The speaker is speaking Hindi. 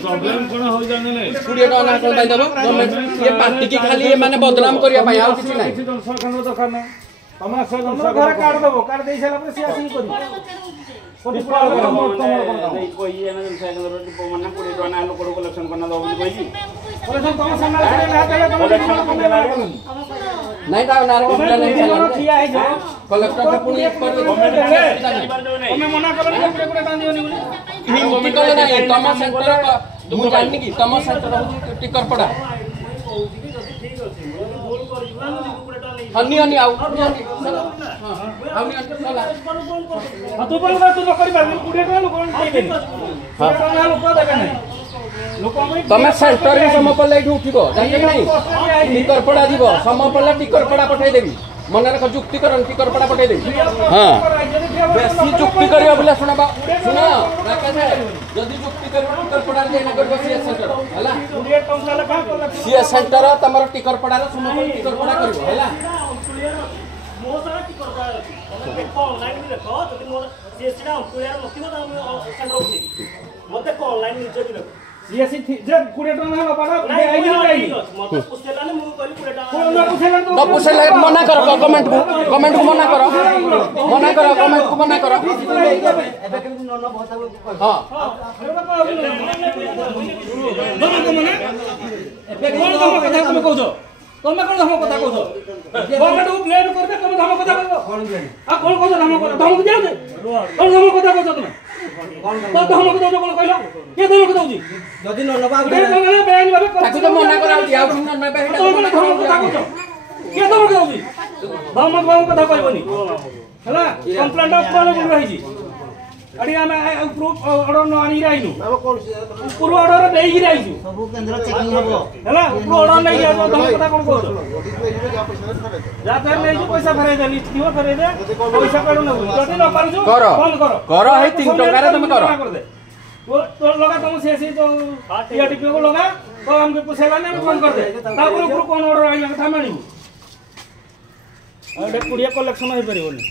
प्रॉब्लम कोन हो जाने नै 20 टका ना कोन दबो गवर्नमेंट ये पार्टी की खाली माने बदनाम करिया पय आ किछि नै सरकार दरकार नै तमा से घर कार्ड दबो कार्ड देई साला पर से आसी करी कोटी कोई ये ना से मना 20 टका ना लोक कलेक्शन करना दो बोली कहि कलेक्शन तमा सामने ना देला कलेक्शन नहीं था ना ठिया है जो कलेक्टर के पुणी पर हमें मना करले पूरे टान दियोनी बोली हिंदी कले नहीं तमा सेंटर मु जाननी की तमा सेंटर टिकर पड़ा हनी हनी आउ हनी चला तू बोल तू न करी बार 20 टका लोक देबे 20 टका लोक देबे नहीं लोक तमे सेंटर रे सम पल्ले उठिबो जानि नहीं टिकर पड़ा जीवो सम पल्ले टिकर पड़ा पठाई देबी मन रख जुक्ति करन टिकर पड़ा पठाई देबी हां बेसी जुक्ति करियो बोले सुना राकेश जदी जुक्ति करियो टिकर पड़ा जे नगर बसी सेंटर हला 20 टका लखा सी सेंटर तमरो टिकर पड़ा रे सम पल्ले टिकर पड़ा करियो हला मो सारा टिकर पड़ा अछि तमे देखो ऑनलाइन भी देखो जदी मोर सीएससी कुलियर नथिबो त सेंटर उठी मते को ऑनलाइन नीचे भी देखो सीएससी जे 20 टका ना पड़ा आई नहीं मते पुछला ने मु कहली 20 टका तो पुछले मना करो कमेंट को मना करो कमेंट को मना करो एबे के न बहुत हां एबे कोन धम कथा तुम कहू तमे कोन धम कथा कहू गवर्नमेंट को ब्लेम करबे तमे धम कथा कहू कोन कहू धम दिया दे कोन धम कथा कहू तुम तो धम कथा कोन कहलो के धम कथा होजी जदी न नबा बैन भाबे ताकि तो मना करा दिया न नबे तो कोन धम कथा कहू के धम कथा होजी धम कथा कहबनी हला कंप्लेंट ऑफ कोन बोल रही जी अड़ी हमें प्रूफ ऑर्डर न आनी राइनु पूर्व ऑर्डर देई ही राइछु सब केंद्र चेकिंग हबो हला पूर्व ऑर्डर नहीं है धम कथा कोन कहू जा कर नहीं जो पैसा भरे दे लिस्ट दियो भरे दे पैसा करू न जदी न पारजो फोन करो हे 3 टका रे तुम करो तो लगा तुम से तो टीआरटीपी को लगा तो हमके पूछेला ने फोन कर दे तापर ऊपर कोन ऑर्डर आइला कथा मानिबो अरे पुड़िया कलेक्शन होई परिबोनी